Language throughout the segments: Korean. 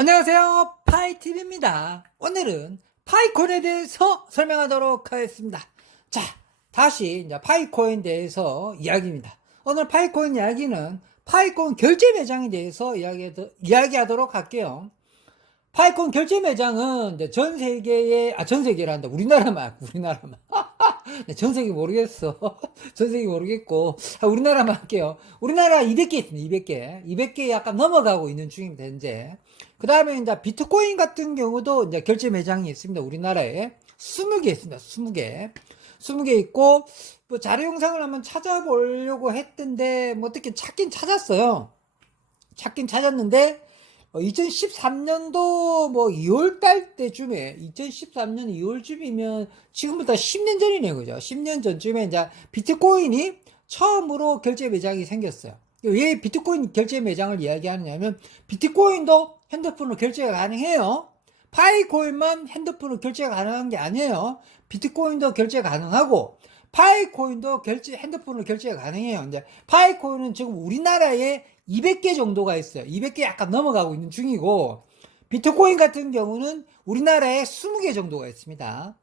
안녕하세요, 파이TV입니다. 오늘은 파이콘에 대해서 설명하도록 하겠습니다. 자, 다시 이제 파이코인에 대해서 이야기입니다. 오늘 파이코인 이야기는 파이콘 결제 매장에 대해서 이야기하도록 할게요. 파이콘 결제 매장은 이제 전 세계에, 전 세계란다. 우리나라만. 네, 전 세계 모르겠어. 전 세계 모르겠고. 우리나라만 할게요. 우리나라 200개 있습니다. 200개. 200개 약간 넘어가고 있는 중입니다, 현재. 그 다음에 이제 비트코인 같은 경우도 이제 결제 매장이 있습니다. 우리나라에 20개 있습니다. 20개. 20개 있고, 뭐 자료 영상을 한번 찾아보려고 했던데, 뭐 어떻게 찾긴 찾았어요. 찾긴 찾았는데, 2013년도 뭐 2월달 때쯤에, 2013년 2월쯤이면 지금부터 10년 전이네요. 그죠? 10년 전쯤에 이제 비트코인이 처음으로 결제 매장이 생겼어요. 왜 비트코인 결제 매장을 이야기하느냐면, 비트코인도 핸드폰으로 결제가 가능해요. 파이코인만 핸드폰으로 결제가 가능한 게 아니에요. 비트코인도 결제 가능하고, 파이코인도 핸드폰으로 결제가 가능해요. 이제 파이코인은 지금 우리나라에 200개 정도가 있어요. 200개 약간 넘어가고 있는 중이고, 비트코인 같은 경우는 우리나라에 20개 정도가 있습니다.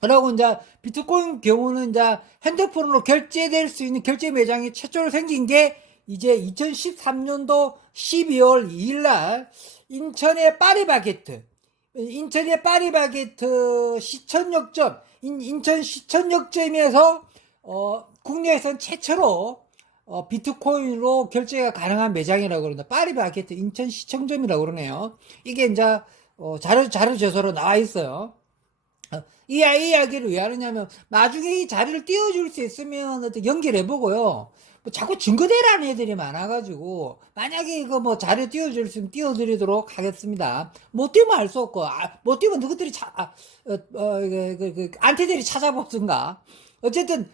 그리고 이제 비트코인 경우는 이제 핸드폰으로 결제될 수 있는 결제 매장이 최초로 생긴 게 이제 2013년도 12월 2일 날 인천의 파리바게트 시천역점, 인천 시천역점에서 국내에선 최초로 비트코인으로 결제가 가능한 매장이라고 그러는데, 파리바게트 인천 시청점이라고 그러네요. 이게 이제 자료 제서로 나와 있어요. 이 이야기를 왜 하느냐면, 나중에 이 자리를 띄워줄 수 있으면 어떻게 연결해보고요. 뭐 자꾸 증거대라는 애들이 많아가지고, 만약에 이거 뭐 자료 띄워줄 수 있으면 띄워드리도록 하겠습니다. 못 띄우면 알 수 없고, 못 띄우면 누구들이 안티들이 찾아보든가. 어쨌든,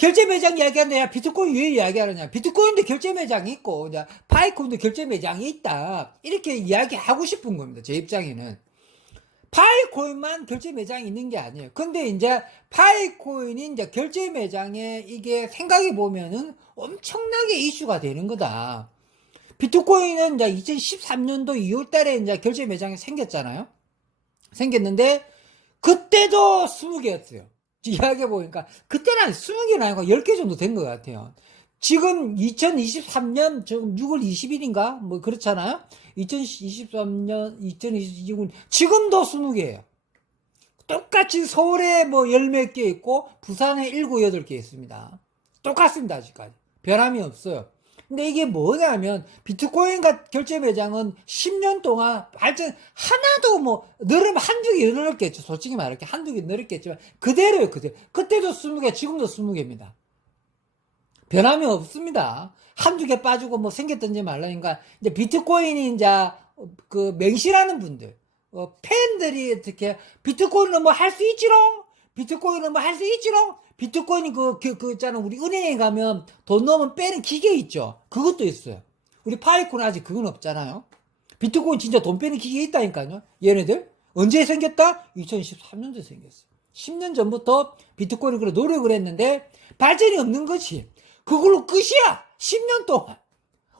결제 매장 이야기하는데, 야, 비트코인 왜 이야기하느냐. 비트코인도 결제 매장이 있고, 이제 파이콘도 결제 매장이 있다. 이렇게 이야기하고 싶은 겁니다. 제 입장에는. 파이코인만 결제 매장이 있는 게 아니에요. 근데 이제 파이코인이 이제 결제 매장에 이게 생각해 보면은 엄청나게 이슈가 되는 거다. 비트코인은 이제 2013년도 2월 달에 이제 결제 매장이 생겼잖아요. 생겼는데, 그때도 20개였어요. 이야기해 보니까, 그때는 한 20개는 아니고 10개 정도 된 것 같아요. 지금 2023년, 지금 6월 20일인가? 뭐 그렇잖아요? 2023년, 2022년, 지금도 20개예요. 똑같이 서울에 뭐 10몇 개 있고, 부산에 7, 8개 있습니다. 똑같습니다, 아직까지. 변함이 없어요. 근데 이게 뭐냐면, 비트코인 결제 매장은 10년 동안 하나도 뭐, 한두 개 늘었겠죠. 솔직히 말할게. 한두 개 늘었겠지만, 그대로요, 그대로. 그때도 20개, 지금도 20개입니다. 변함이 없습니다. 한두 개 빠지고 뭐 생겼던지 말라니까. 이제 비트코인이 이제 그 맹신하는 분들, 팬들이 어떻게 비트코인은 뭐 할 수 있지롱, 비트코인은 뭐 할 수 있지롱. 비트코인이 있잖아. 우리 은행에 가면 돈 넣으면 빼는 기계 있죠. 그것도 있어요. 우리 파이콘은 아직 그건 없잖아요. 비트코인 진짜 돈 빼는 기계 있다니까요. 얘네들 언제 생겼다? 2013년도에 생겼어요. 10년 전부터 비트코인을 그래 노력을 했는데 발전이 없는 거지. 그걸로 끝이야. 10년 동안.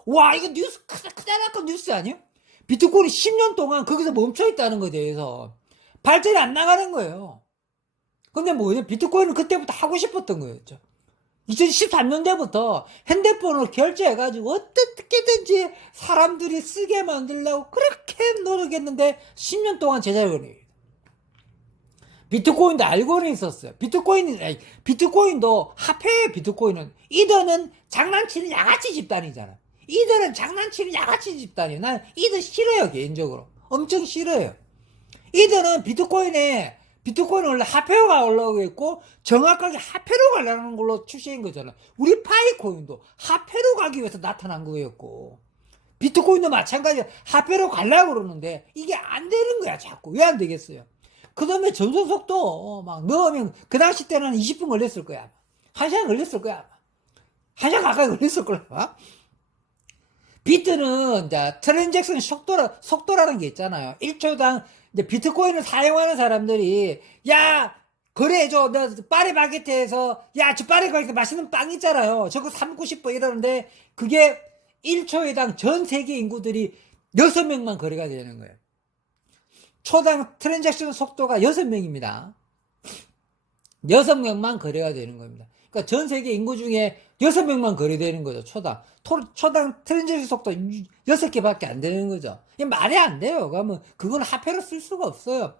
와, 이거 크다란 뉴스 아니에요? 비트코인이 10년 동안 거기서 멈춰있다는 거에 대해서 발전이 안 나가는 거예요. 근데 뭐냐, 비트코인은 그때부터 하고 싶었던 거였죠. 2013년대부터 핸드폰으로 결제해가지고 어떻게든지 사람들이 쓰게 만들려고 그렇게 노력했는데 10년 동안 제자리를 해요. 비트코인도 알고는 있었어요. 비트코인도 합해요. 비트코인은. 이더는 장난치는 양아치 집단이잖아. 이더는 장난치는 양아치 집단이에요. 난 이더 싫어요, 개인적으로. 엄청 싫어요. 이더는 비트코인은 원래 화폐가 올라오고 있고, 정확하게 화폐로 가려는 걸로 출시한 거잖아. 우리 파이코인도 화폐로 가기 위해서 나타난 거였고, 비트코인도 마찬가지야. 화폐로 가려고 그러는데, 이게 안 되는 거야, 자꾸. 왜 안 되겠어요? 그 다음에 전송속도 막 넣으면, 그 당시 때는 20분 걸렸을 거야. 1시간 걸렸을 거야. 1시간 가까이 걸렸을 거야. 비트는 이제 트랜잭션 속도라는 게 있잖아요. 1초당 이제 비트코인을 사용하는 사람들이, 야, 거래해줘. 나 파리바게트에서, 야, 저 파리바게트 맛있는 빵 있잖아요. 저거 삼고 싶어 이러는데, 그게 1초에당 전 세계 인구들이 6명만 거래가 되는 거예요. 초당 트랜잭션 속도가 6명입니다. 6명만 거래가 되는 겁니다. 그러니까 전 세계 인구 중에 6명만 거래되는 거죠, 초당 트랜잭션 속도 6개밖에 안 되는 거죠. 이게 말이 안 돼요. 그러면 그건 화폐로 쓸 수가 없어요.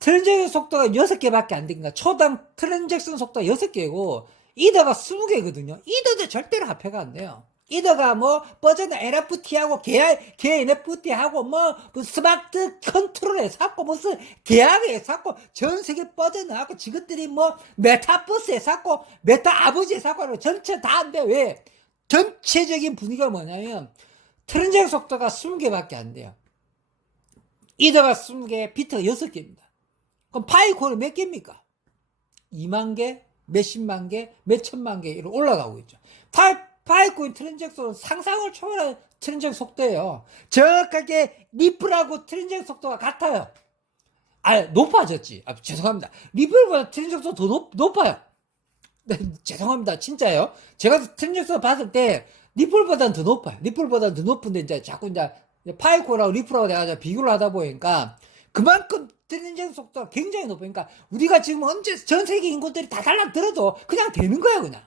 트랜잭션 속도가 6개밖에 안 되니까 초당 트랜잭션 속도가 6개고 이더가 20개거든요. 이더도 절대로 화폐가 안 돼요. 이더가 뭐 버전 NFT하고 계약 NFT하고 뭐 스마트 컨트롤에 샀고 무슨 계약에 샀고 전 세계 버전 하고 지것들이 뭐 메타버스에 샀고 메타 아버지에 샀고 전체 다 안 돼. 왜? 전체적인 분위기가 뭐냐면 트랜잭션 속도가 20개밖에 안 돼요. 이더가 20개, 비트가 6개입니다. 그럼 파이콘은 몇 개입니까? 2만 개, 몇십만 개, 몇천만 개 이렇게 올라가고 있죠. 파이콘 트랜잭션 상상을 초월한 트랜잭션 속도예요. 정확하게 리플하고 트랜잭션 속도가 같아요. 높아졌지. 죄송합니다. 리플보다 트랜잭션 속도 더 높아요. 네, 죄송합니다. 진짜요. 제가 트랜잭션 봤을 때 리플보다는 더 높아요. 리플보다는 더 높은데 이제 자꾸 이제 파이콘하고 리플하고 내가 비교를 하다 보니까 그만큼 트랜잭션 속도가 굉장히 높으니까 우리가 지금 언제 전 세계 인구들이 다 달라들어도 그냥 되는 거야 그냥.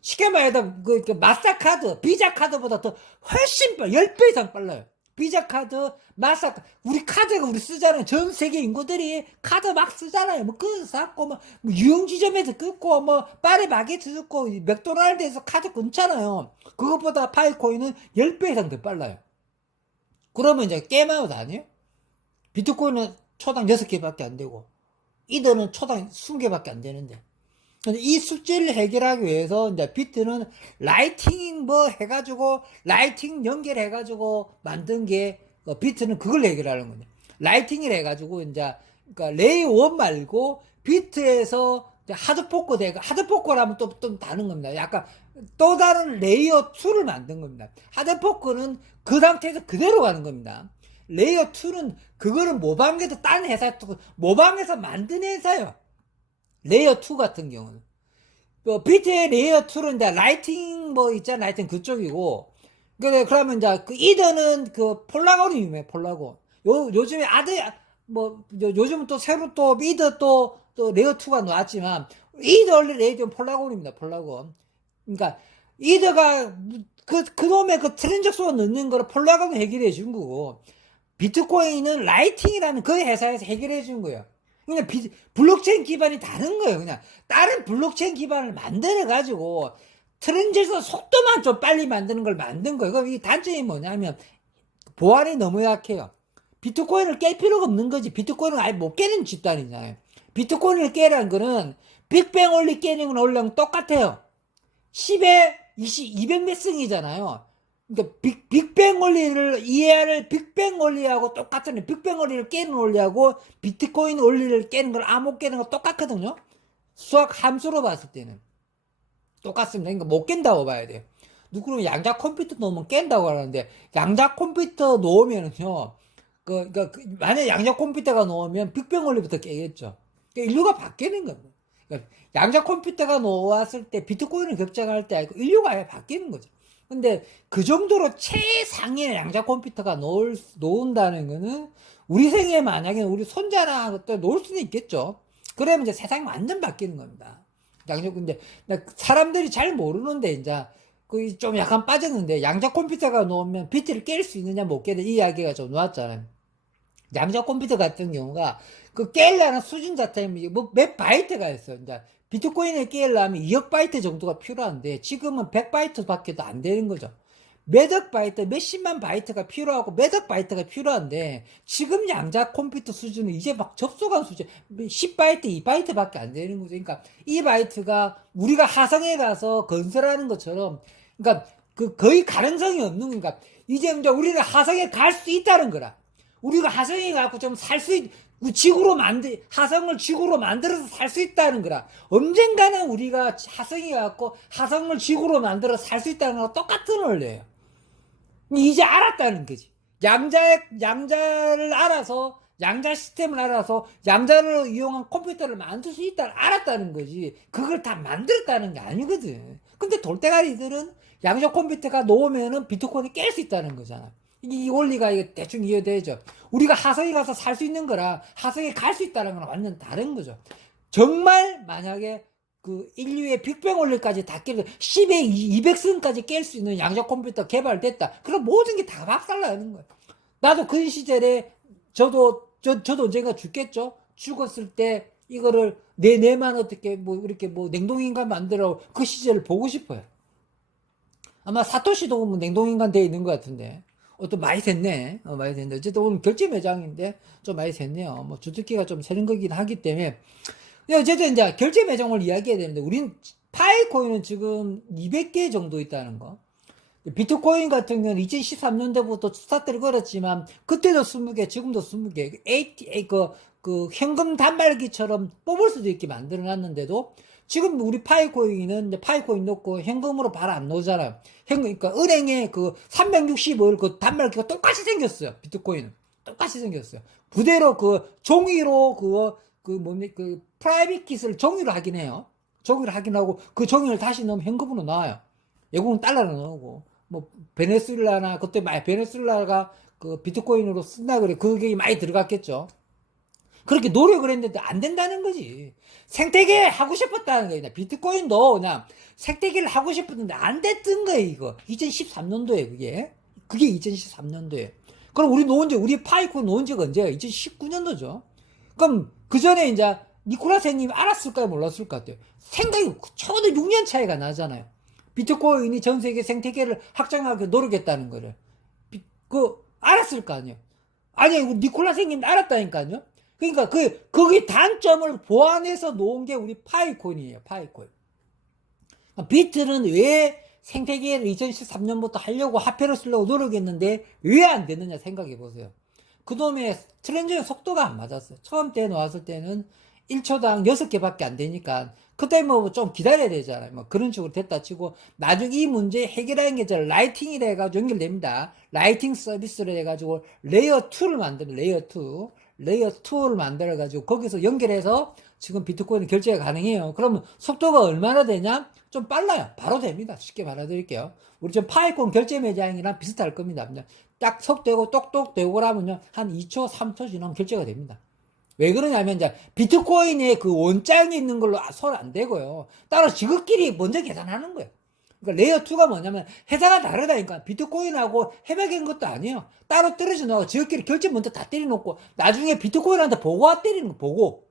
쉽게 말해서 그 마스터카드, 비자카드보다 더 훨씬 10배 이상 빨라요. 비자카드, 마스터카드, 우리 카드가 우리 쓰잖아요. 전 세계 인구들이 카드 막 쓰잖아요. 뭐 끊어서 샀고, 뭐 유흥지점에서 끊고, 뭐 파리바게트 끊고, 맥도날드에서 카드 끊잖아요. 그것보다 파이코인은 10배 이상 더 빨라요. 그러면 이제 게임아웃 아니에요? 비트코인은 초당 6개밖에 안 되고, 이더는 초당 20개밖에 안 되는데. 이 숙제를 해결하기 위해서 이제 비트는 라이팅 뭐 해가지고 라이팅 연결해가지고 만든 게 비트는 그걸 해결하는 거예요. 라이팅을 해가지고 이제 그러니까 레이어 1 말고 비트에서 하드포크 되고 하드포크라면 또 다른 겁니다. 약간 또 다른 레이어 2를 만든 겁니다. 하드포크는 그 상태에서 그대로 가는 겁니다. 레이어 2는 그거는 모방해서 딴 회사 모방해서 만든 회사요. 레이어 2 같은 경우는 비트의 레이어 2는 이제 라이팅 뭐 있잖아, 라이팅 그쪽이고 그러면 이제 그 이더는 그 폴라곤이 유명해. 폴라곤 요즘에 요즘은 또 새로 또 이더 또 레이어 2가 나왔지만 이더 원래 레이어 폴라곤입니다. 폴라곤. 그러니까 이더가 그 놈의 그 트랜잭션 넣는 거를 폴라곤이 해결해 준 거고 비트코인은 라이팅이라는 그 회사에서 해결해 준 거예요. 그냥 블록체인 기반이 다른 거예요. 그냥 다른 블록체인 기반을 만들어 가지고 트랜잭션 속도만 좀 빨리 만드는 걸 만든 거예요. 그럼 이 단점이 뭐냐면 보안이 너무 약해요. 비트코인을 깰 필요가 없는 거지. 비트코인을 아예 못 깨는 집단이잖아요. 비트코인을 깨라는 거는 빅뱅 원리 깨는 거랑 똑같아요. 10에 20, 200몇 승이잖아요. 그러니까 빅뱅 원리를 이해할 빅뱅 원리하고 똑같은 빅뱅 원리를 깨는 원리하고 비트코인 원리를 깨는 걸 암호 깨는 거 똑같거든요. 수학 함수로 봤을 때는 똑같습니다. 그러니까 못 깬다고 봐야 돼요. 누구는 양자 컴퓨터 놓으면 깬다고 하는데 양자 컴퓨터 놓으면은요. 만약 양자 컴퓨터가 놓으면 빅뱅 원리부터 깨겠죠. 그러니까 인류가 바뀌는 겁니다. 그러니까 양자 컴퓨터가 놓았을 때 비트코인을 결정할 때 인류가 아예 바뀌는 거죠. 근데 그 정도로 최상의 양자 컴퓨터가 놓은다는 거는 우리 생에 만약에 우리 손자나 또 놓을 수는 있겠죠. 그러면 이제 세상이 완전 바뀌는 겁니다. 근데 사람들이 잘 모르는데 이제 그 좀 약간 빠졌는데 양자 컴퓨터가 놓으면 비트를 깰 수 있느냐 못 깨는 이야기가 좀 나왔잖아요. 양자 컴퓨터 같은 경우가 그 깨려는 수준 자체가 뭐 몇 바이트가 있어요. 이제 비트코인을 깨려면 2억 바이트 정도가 필요한데 지금은 100바이트 밖에도 안 되는 거죠. 몇억 바이트, 몇십만 바이트가 필요하고 몇억 바이트가 필요한데 지금 양자 컴퓨터 수준은 이제 막 접속한 수준 10바이트, 2바이트 밖에 안 되는 거죠. 그러니까 이 바이트가 우리가 화성에 가서 건설하는 것처럼 그러니까 그 거의 가능성이 없는 거니까 이제 우리는 화성에 갈 수 있다는 거라. 우리가 화성에 가고 좀 살 수 화성을 지구로 만들어서 살 수 있다는 거라. 언젠가는 우리가 화성에 가고 화성을 지구로 만들어서 살 수 있다는 거랑 똑같은 원리예요. 이제 알았다는 거지. 양자를 알아서, 양자 시스템을 알아서, 양자를 이용한 컴퓨터를 만들 수 있다는 알았다는 거지. 그걸 다 만들었다는 게 아니거든. 근데 돌대가리들은 양자 컴퓨터가 놓으면은 비트코인이 깰 수 있다는 거잖아. 이 원리가 이게 대충 이해되죠. 우리가 하성에 가서 살 수 있는 거랑 하성에 갈 수 있다는 건 완전 다른 거죠. 정말 만약에 그 인류의 빅뱅 원리까지 다 깨고 10의 200승까지 깰 수 있는 양자 컴퓨터 개발됐다. 그럼 모든 게 다 박살나는 거예요. 나도 그 시절에 저도 언젠가 죽겠죠. 죽었을 때 이거를 뇌만 어떻게 뭐 이렇게 뭐 냉동인간 만들어 그 시절을 보고 싶어요. 아마 사토시도 뭐 냉동인간 돼 있는 것 같은데. 또 많이 샜네. 많이 샜네. 어쨌든 오늘 결제 매장인데 좀 많이 샜네요. 뭐 주특기가 좀 새는 거긴 하기 때문에. 어쨌든 이제 결제 매장을 이야기해야 되는데 우린 파이코인은 지금 200개 정도 있다는 거. 비트코인 같은 경우는 2013년도부터 스타트를 걸었지만 그때도 20개, 지금도 20개. 그 현금 단말기처럼 뽑을 수도 있게 만들어 놨는데도 지금 우리 파이코인은 이제 파이코인 넣고 현금으로 바로 안 넣잖아요. 현금, 그러니까 은행에 그 365일 그 단말기가 똑같이 생겼어요. 비트코인은. 똑같이 생겼어요. 그대로 그 종이로 그 프라이빗 키를 종이로 하긴 해요. 종이로 하긴 하고 그 종이를 다시 넣으면 현금으로 나와요. 외국은 달러로 나오고 뭐 베네수엘라나 그때 베네수엘라가 그 비트코인으로 쓴다 그래 그게 많이 들어갔겠죠. 그렇게 노력을 했는데 안 된다는 거지. 생태계 하고 싶었다는 거야. 비트코인도 그냥 생태계를 하고 싶었는데 안 됐던 거야 이거. 2013년도에 그게 2013년도에. 그럼 우리 파이콘 놓은 지가 언제야? 2019년도죠. 그럼 그 전에 이제 니콜라스님 알았을까요? 몰랐을까 같아요. 생각이 적어도 6년 차이가 나잖아요. 비트코인이 전 세계 생태계를 확장하기 노력했다는 거를. 알았을 거 아니에요. 아니, 니콜라스님 알았다니까요. 그러니까 거기 단점을 보완해서 놓은 게 우리 파이콘이에요. 파이콘. 비트는 왜 생태계를 2013년부터 하려고 화폐로 쓰려고 노력했는데 왜 안 됐느냐 생각해 보세요. 그놈의 트랜지션 속도가 안 맞았어요. 처음 때 나왔을 때는 1초당 6개밖에 안 되니까 그때 뭐 좀 기다려야 되잖아요. 뭐 그런 식으로 됐다 치고 나중에 이 문제 해결하는 게 라이팅이라 해가지고 연결됩니다. 라이팅 서비스를 해가지고 레이어 2를 만드는 레이어 2를 만들어가지고 거기서 연결해서 지금 비트코인 결제가 가능해요. 그러면 속도가 얼마나 되냐? 좀 빨라요. 바로 됩니다. 쉽게 말해드릴게요. 우리 지금 파이콘 결제 매장이랑 비슷할 겁니다. 딱 속되고 똑똑 되고 그러면요. 한 2초, 3초 지나면 결제가 됩니다. 왜 그러냐면 이제 비트코인에 그 원장이 있는 걸로 손 안 대고요. 따로 지극끼리 먼저 계산하는 거예요. 그러니까 레이어 2가 뭐냐면 회사가 다르다니까. 비트코인하고 해외계인 것도 아니에요. 따로 떨어져 나가고 지극끼리 결제 먼저 다 때려놓고 나중에 비트코인한테 보고와 때리는 거 보고.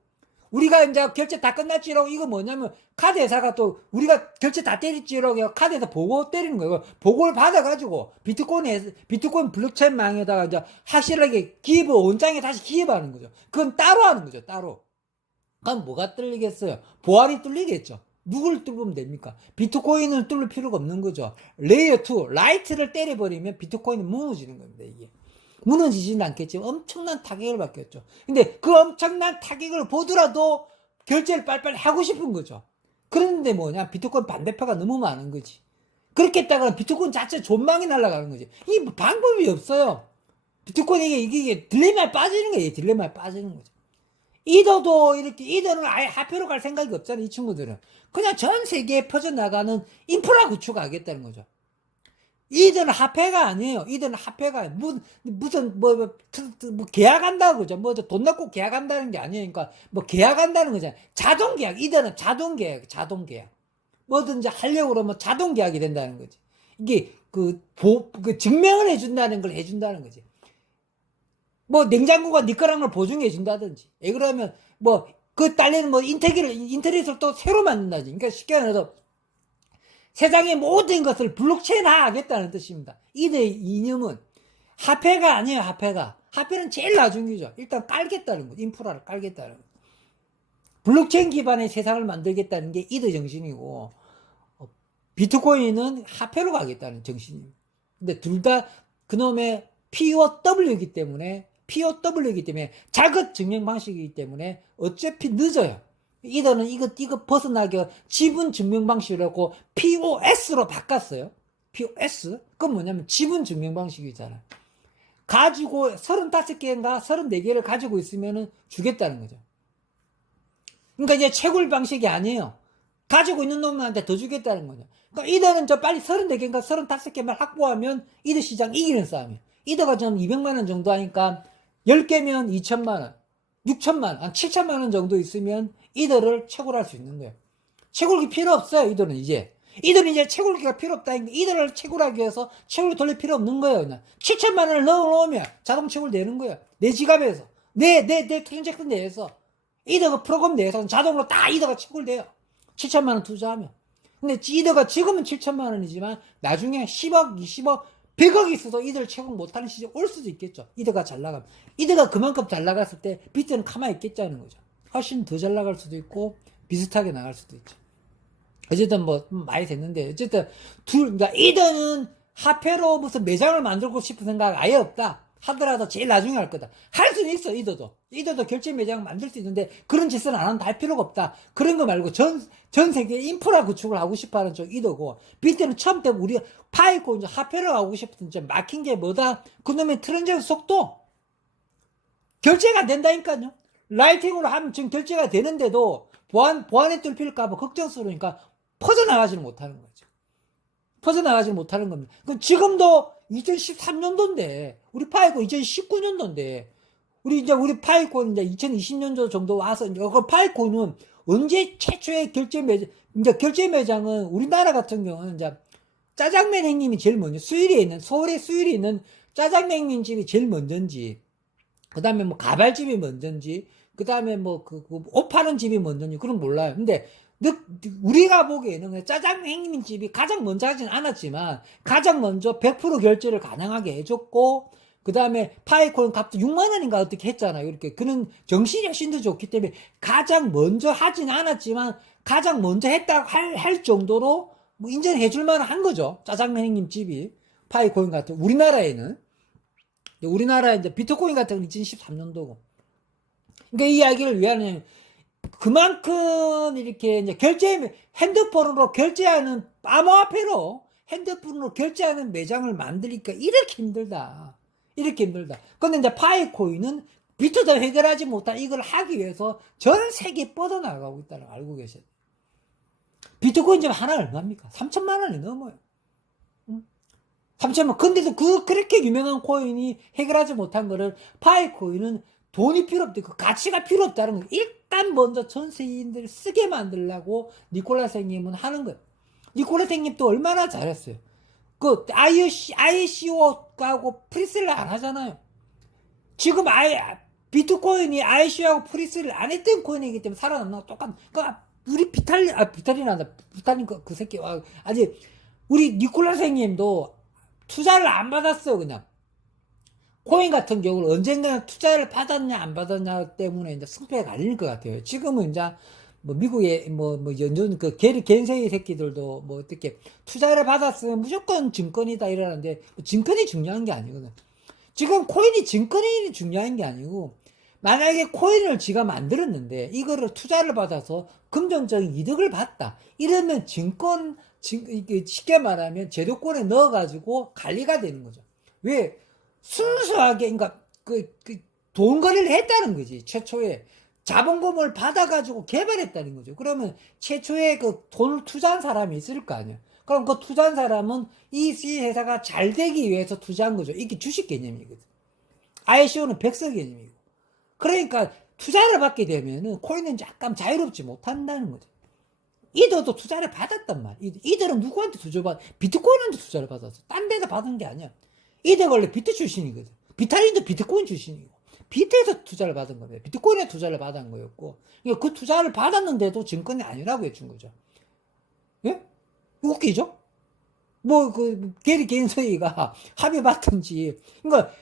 우리가 이제 결제 다 끝났지라고 이거 뭐냐면 카드 회사가 또 우리가 결제 다 때렸지라고 카드에서 보고 때리는 거예요. 보고를 받아가지고 비트코인 블록체인망에다가 이제 확실하게 원장에 다시 기입하는 거죠. 그건 따로 하는 거죠. 따로. 그럼 뭐가 뚫리겠어요? 보안이 뚫리겠죠. 누굴 뚫으면 됩니까? 비트코인을 뚫을 필요가 없는 거죠. 레이어 2, 라이트를 때려버리면 비트코인은 무너지는 겁니다. 이게. 무너지지는 않겠지만 엄청난 타격을 받겠죠. 근데 그 엄청난 타격을 보더라도 결제를 빨리빨리 하고 싶은 거죠. 그런데 뭐냐, 비트코인 반대파가 너무 많은 거지. 그렇게 했다가 비트코인 자체 존망이 날아가는 거지. 이 방법이 없어요. 비트코인 이게 딜레마에 빠지는 거예요. 딜레마에 빠지는 거죠. 이더는 아예 화폐로 갈 생각이 없잖아요. 이 친구들은. 그냥 전 세계에 퍼져나가는 인프라 구축하겠다는 거죠. 이들은 화폐가 아니에요. 이들은 화폐가 무슨 계약한다고 그러죠. 뭐 돈 넣고 계약한다는 게 아니에요. 그러니까 뭐 계약한다는 거잖아요. 자동 계약. 이들은 자동 계약. 뭐든지 하려고 그러면 자동 계약이 된다는 거지. 이게 그 증명을 해준다는 걸 해준다는 거지. 뭐 냉장고가 네 거란 걸 보증해 준다든지. 왜 그러면 뭐 그 딸리는 뭐 인터넷을 또 새로 만든다지. 그러니까 쉽게 말해서 세상의 모든 것을 블록체인화 하겠다는 뜻입니다. 이들의 이념은 화폐가 아니에요. 화폐는 제일 나중이죠. 일단 깔겠다는 거. 인프라를 깔겠다는 거. 블록체인 기반의 세상을 만들겠다는 게 이들 정신이고 비트코인은 화폐로 가겠다는 정신입니다. 근데 둘 다 그놈의 POW이기 때문에 자급 증명 방식이기 때문에 어차피 늦어요. 이더는 이거 벗어나게 지분 증명 방식이라고 POS로 바꿨어요. POS? 그건 뭐냐면 지분 증명 방식이잖아요. 가지고 35개인가 34개를 가지고 있으면은 주겠다는 거죠. 그러니까 이제 채굴 방식이 아니에요. 가지고 있는 놈한테 더 주겠다는 거죠. 그러니까 이더는 저 빨리 34개인가 35개만 확보하면 이더 시장 이기는 싸움이에요. 이더가 좀 200만 원 정도 하니까 10개면 2천만 원, 6천만 원, 7천만 원 정도 있으면 이더를 채굴할 수 있는 거예요. 채굴기 필요 없어요. 이더는 이제 채굴기가 필요 없다니까. 이더를 채굴하기 위해서 채굴기 돌릴 필요 없는 거예요. 그냥 7천만 원을 넣어놓으면 자동 채굴되는 거예요. 내 지갑에서, 내 트랜잭션 내에서, 이더가 프로그램 내에서 자동으로 다 이더가 채굴돼요. 7천만 원 투자하면. 근데 이더가 지금은 7천만 원이지만 나중에 10억, 20억, 100억이 있어도 이더를 채굴 못하는 시절이 올 수도 있겠죠. 이더가 잘 나가면. 이더가 그만큼 잘 나갔을 때 비트는 가만히 있겠자는 거죠. 훨씬 더 잘 나갈 수도 있고 비슷하게 나갈 수도 있죠. 어쨌든 뭐 많이 됐는데 어쨌든 그러니까 이더는 화폐로 무슨 매장을 만들고 싶은 생각 아예 없다 하더라도 제일 나중에 할 거다. 할 수는 있어. 이더도 결제 매장 만들 수 있는데 그런 짓은 안 한다 할 필요가 없다. 그런 거 말고 전 세계 인프라 구축을 하고 싶어하는 쪽 이더고, 비트는 처음 때 우리가 파이고 이제 화폐를 하고 싶은 점 막힌 게 뭐다? 그놈의 트랜잭션 속도 결제가 안 된다니까요. 라이팅으로 하면 지금 결제가 되는데도 보안에 뚫힐까봐 걱정스러우니까 퍼져나가지는 못하는 거죠. 퍼져나가지는 못하는 겁니다. 그럼 지금도 2013년도인데, 우리 파이코 2019년도인데, 우리 파이코는 이제 2020년도 정도 와서, 그 파이코는 언제 최초의 결제 매장, 이제 결제 매장은 우리나라 같은 경우는 이제 짜장면 형님이 제일 먼저, 서울에 수일에 있는 짜장면 형님 집이 제일 먼저인지, 그 다음에 뭐 가발집이 먼저인지, 그 다음에 뭐 옷 파는 집이 먼저인지, 그건 몰라요. 근데 우리가 보기에는 짜장면 형님 집이 가장 먼저 하진 않았지만 가장 먼저 100% 결제를 가능하게 해줬고, 그 다음에 파이콘 값도 6만 원인가 어떻게 했잖아요. 이렇게 그는 정신이 훨씬 더 좋기 때문에 가장 먼저 하진 않았지만 가장 먼저 했다고 할 정도로 뭐 인정해 줄 만한 거죠. 짜장면 형님 집이 파이콘 같은 우리나라에 이제 비트코인 같은 건 2013년도고. 그러니까 이 이야기를 왜 하냐면 그만큼 이렇게 이제 핸드폰으로 결제하는, 암호화폐로 핸드폰으로 결제하는 매장을 만들니까 이렇게 힘들다. 근데 이제 파이코인은 비트도 해결하지 못한 이걸 하기 위해서 전 세계에 뻗어나가고 있다는 걸 알고 계셔야 돼요. 비트코인 지금 하나 얼마입니까? 3천만 원이 넘어요. 3천만. 근데도 그렇게 유명한 코인이 해결하지 못한 거를 파이코인은 돈이 필요 없대. 그 가치가 필요 없다는 거. 일단 먼저 전 세계인들을 쓰게 만들려고 니콜라 생님은 하는 거예요. 니콜라 생님도 얼마나 잘했어요. 그 ICO하고 프리세를 안 하잖아요. 지금 비트코인이 ICO하고 프리세를 안 했던 코인이기 때문에 살아남는 거 똑같은. 그러니까 우리 비탈린 그 새끼 아직 우리 니콜라 생님도 투자를 안 받았어요. 그냥 코인 같은 경우는 언젠가는 투자를 받았냐 안 받았냐 때문에 이제 승패가 갈릴 것 같아요. 지금은 이제 뭐 미국의 연준 개인세의 새끼들도 뭐 어떻게 투자를 받았으면 무조건 증권이다 이러는데 증권이 중요한 게 아니거든. 지금 코인이 증권이 중요한 게 아니고, 만약에 코인을 지가 만들었는데 이거를 투자를 받아서 금전적인 이득을 봤다 이러면 쉽게 말하면 제도권에 넣어가지고 관리가 되는 거죠. 왜? 순수하게, 그러니까 돈 거래를 했다는 거지. 최초에 자본금을 받아가지고 개발했다는 거죠. 그러면 최초에 그 돈을 투자한 사람이 있을 거 아니야. 그럼 그 투자한 사람은 이 회사가 잘 되기 위해서 투자한 거죠. 이게 주식 개념이거든. ICO는 백서 개념이고. 그러니까 투자를 받게 되면은 코인은 약간 자유롭지 못한다는 거죠. 이더도 투자를 받았단 말이야. 이더는 누구한테 비트코인한테 투자를 받았어. 딴 데서 받은 게 아니야. 이더가 원래 비트 출신이거든. 비타린도 비트코인 출신이고. 비트에서 투자를 받은 겁니다. 비트코인에 투자를 받은 거였고. 그러니까 그 투자를 받았는데도 증권이 아니라고 해준 거죠. 예? 웃기죠? 게리 겐서이가 합의받든지. 그러니까,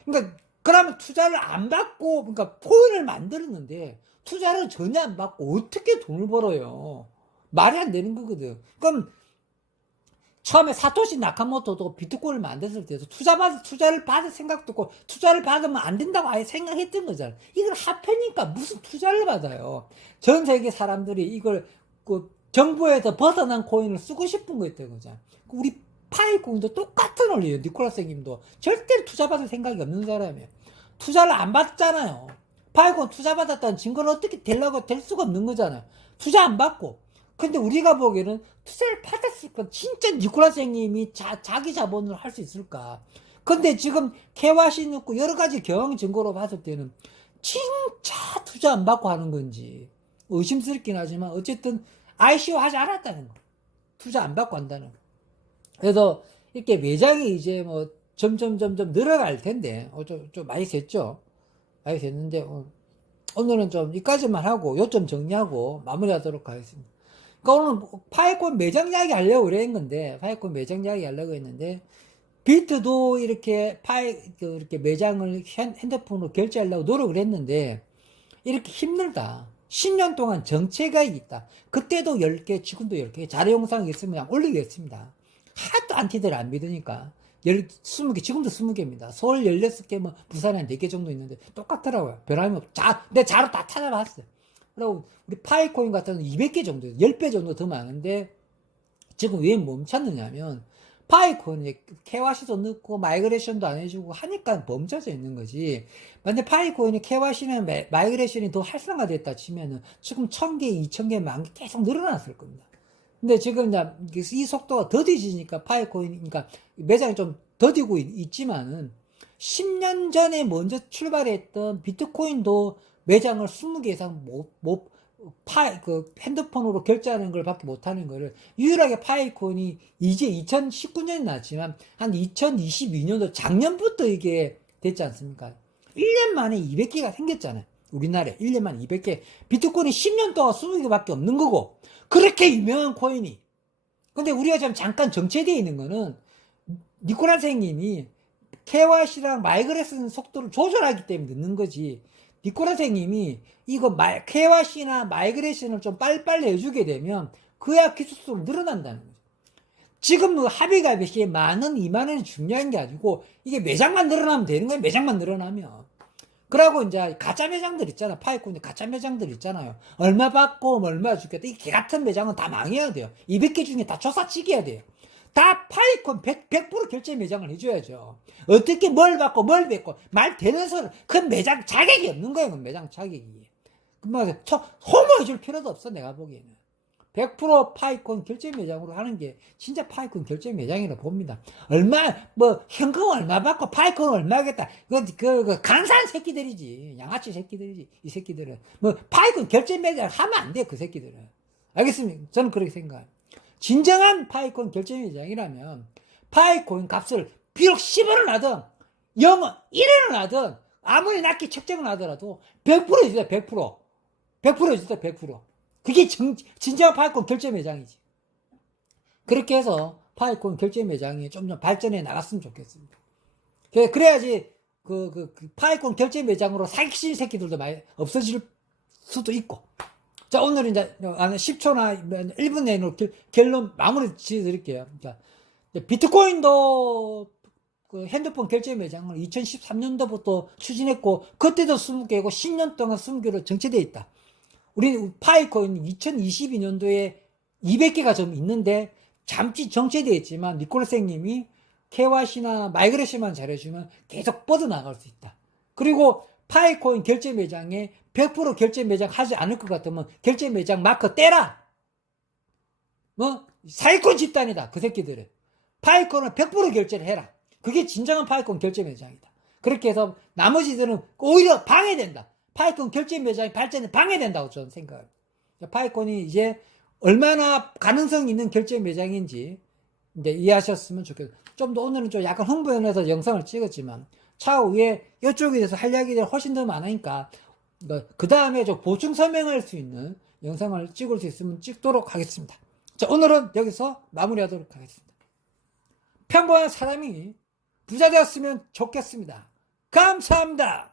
그러면 투자를 안 받고, 그러니까 코인을 만들었는데, 투자를 전혀 안 받고 어떻게 돈을 벌어요? 말이 안 되는 거거든. 그럼, 처음에 사토시 나카모토도 비트코인을 만들었을 때도 투자를 받을 생각도 없고, 투자를 받으면 안 된다고 아예 생각했던 거잖아. 이걸 화폐니까 무슨 투자를 받아요. 전 세계 사람들이 이걸, 정부에서 벗어난 코인을 쓰고 싶은 거였던 거잖아. 우리 파이코인도 똑같은 원리예요. 니콜라스 님도 절대로 투자받을 생각이 없는 사람이에요. 투자를 안 받잖아요. 파이코인 투자받았다는 증거는 어떻게 될 수가 없는 거잖아요. 투자 안 받고. 근데 우리가 보기에는 투자를 받았을까? 진짜 니콜라스 님이 자기 자본으로 할 수 있을까? 근데 지금 KYC 넣고 여러 가지 경영 증거로 봤을 때는 진짜 투자 안 받고 하는 건지 의심스럽긴 하지만 어쨌든 ICO 하지 않았다는 거. 투자 안 받고 한다는 거. 그래서 이렇게 매장이 이제 뭐 점점 늘어갈 텐데 좀 많이 셌죠. 많이 셌는데 오늘은 좀 여기까지만 하고 요점 정리하고 마무리하도록 하겠습니다. 그러니까 오늘 파이콘 매장 이야기 하려고 그랬는데 파이콘 매장 이야기 하려고 했는데 비트도 이렇게 이렇게 매장을 핸드폰으로 결제하려고 노력을 했는데 이렇게 힘들다. 10년 동안 정체가액이 있다. 그때도 10개, 지금도 10개. 자료 영상 있으면 올리겠습니다. 하도 안티들 안 믿으니까. 20개, 지금도 20개입니다. 서울 16개, 뭐, 부산에 한 4개 정도 있는데, 똑같더라고요. 변함이 없, 내 자료 다 찾아봤어요. 그리고, 우리 파이코인 같은 경우는 200개 정도, 10배 정도 더 많은데, 지금 왜 멈췄느냐면, 파이코인이 KYC도 넣고, 마이그레이션도 안 해주고 하니까 멈춰져 있는 거지. 만약 파이코인이 KYC나 마이그레이션이 더 활성화됐다 치면은, 지금 1000개, 2000개, 10,000개 계속 늘어났을 겁니다. 근데 지금 이제 이 속도가 더디지니까 파이코인이니까 매장이 좀 더디고 있지만은 10년 전에 먼저 출발했던 비트코인도 매장을 20개 이상 핸드폰으로 결제하는 걸 밖에 못하는 거를 유일하게 파이코인이 이제 2019년이 났지만 한 2022년도 작년부터 이게 됐지 않습니까? 1년 만에 200개가 생겼잖아요. 우리나라에 1년 만에 200개. 비트코인이 10년 동안 20개밖에 없는 거고 그렇게 유명한 코인이. 근데 우리가 지금 잠깐 정체되어 있는 거는 니콜라 선생님이 KYC랑 마이그레이션 속도를 조절하기 때문에 늦는 거지. 니콜라 선생님이 이거 KYC나 마이그레이션을 좀 빨리빨리 해주게 되면 그야 기술수로 늘어난다는 거죠. 지금 합의가 몇 개, 10,000원, 20,000원이 중요한 게 아니고 이게 매장만 늘어나면 되는 거예요. 매장만 늘어나면. 그러고 이제 가짜 매장들 있잖아. 파이코인에 가짜 매장들 있잖아요. 얼마 받고 얼마 주겠다. 이 개 같은 매장은 다 망해야 돼요. 200개 중에 다 조사치기 해야 돼요. 다 파이콘 100% 결제 매장을 해줘야죠. 어떻게 뭘 받고 뭘 받고 말 되는 소리. 그 매장 자격이 없는 거예요. 그 매장 자격이. 그만 호모해줄 필요도 없어. 내가 보기에는. 100% 파이콘 결제 매장으로 하는 게 진짜 파이콘 결제 매장이라고 봅니다. 현금 얼마 받고 파이콘 얼마겠다. 간사한 새끼들이지. 양아치 새끼들이지. 이 새끼들은. 파이콘 결제 매장 하면 안 돼. 그 새끼들은. 알겠습니까? 저는 그렇게 생각해요. 진정한 파이콘 결제 매장이라면 파이콘 값을 비록 10원을 하든 0원, 1원을 하든 아무리 낮게 책정을 하더라도 100% 해주세요. 100%. 100% 해주세요. 100%. 그게 진정한 파이콘 결제 매장이지. 그렇게 해서 파이콘 결제 매장이 좀 발전해 나갔으면 좋겠습니다. 그래야지 파이콘 결제 매장으로 사기친 새끼들도 많이 없어질 수도 있고. 자, 오늘 이제 10초나 1분 내로 결론 마무리 지어드릴게요. 그러니까 비트코인도 그 핸드폰 결제 매장을 2013년도부터 추진했고 그때도 20개고 10년 동안 20개로 정체되어 있다. 우리 파이코인 2022년도에 200개가 좀 있는데 잠시 정체되어 있지만 니콜라 선생님이 KYC나 마이그레이션만 잘해주면 계속 뻗어나갈 수 있다. 그리고 파이코인 결제 매장에 100% 결제 매장 하지 않을 것 같으면 결제 매장 마크 떼라. 사기꾼 집단이다. 그 새끼들은. 파이코인은 100% 결제를 해라. 그게 진정한 파이코인 결제 매장이다. 그렇게 해서 나머지들은 오히려 방해된다. 파이콘 결제 매장이 발전에 방해된다고 저는 생각합니다. 파이콘이 이제 얼마나 가능성 있는 결제 매장인지 이제 이해하셨으면 좋겠어요. 좀 더 오늘은 좀 약간 흥분해서 영상을 찍었지만 차후에 이쪽에 대해서 할 이야기들이 훨씬 더 많으니까 그 다음에 좀 보충 설명할 수 있는 영상을 찍을 수 있으면 찍도록 하겠습니다. 자, 오늘은 여기서 마무리하도록 하겠습니다. 평범한 사람이 부자 되었으면 좋겠습니다. 감사합니다.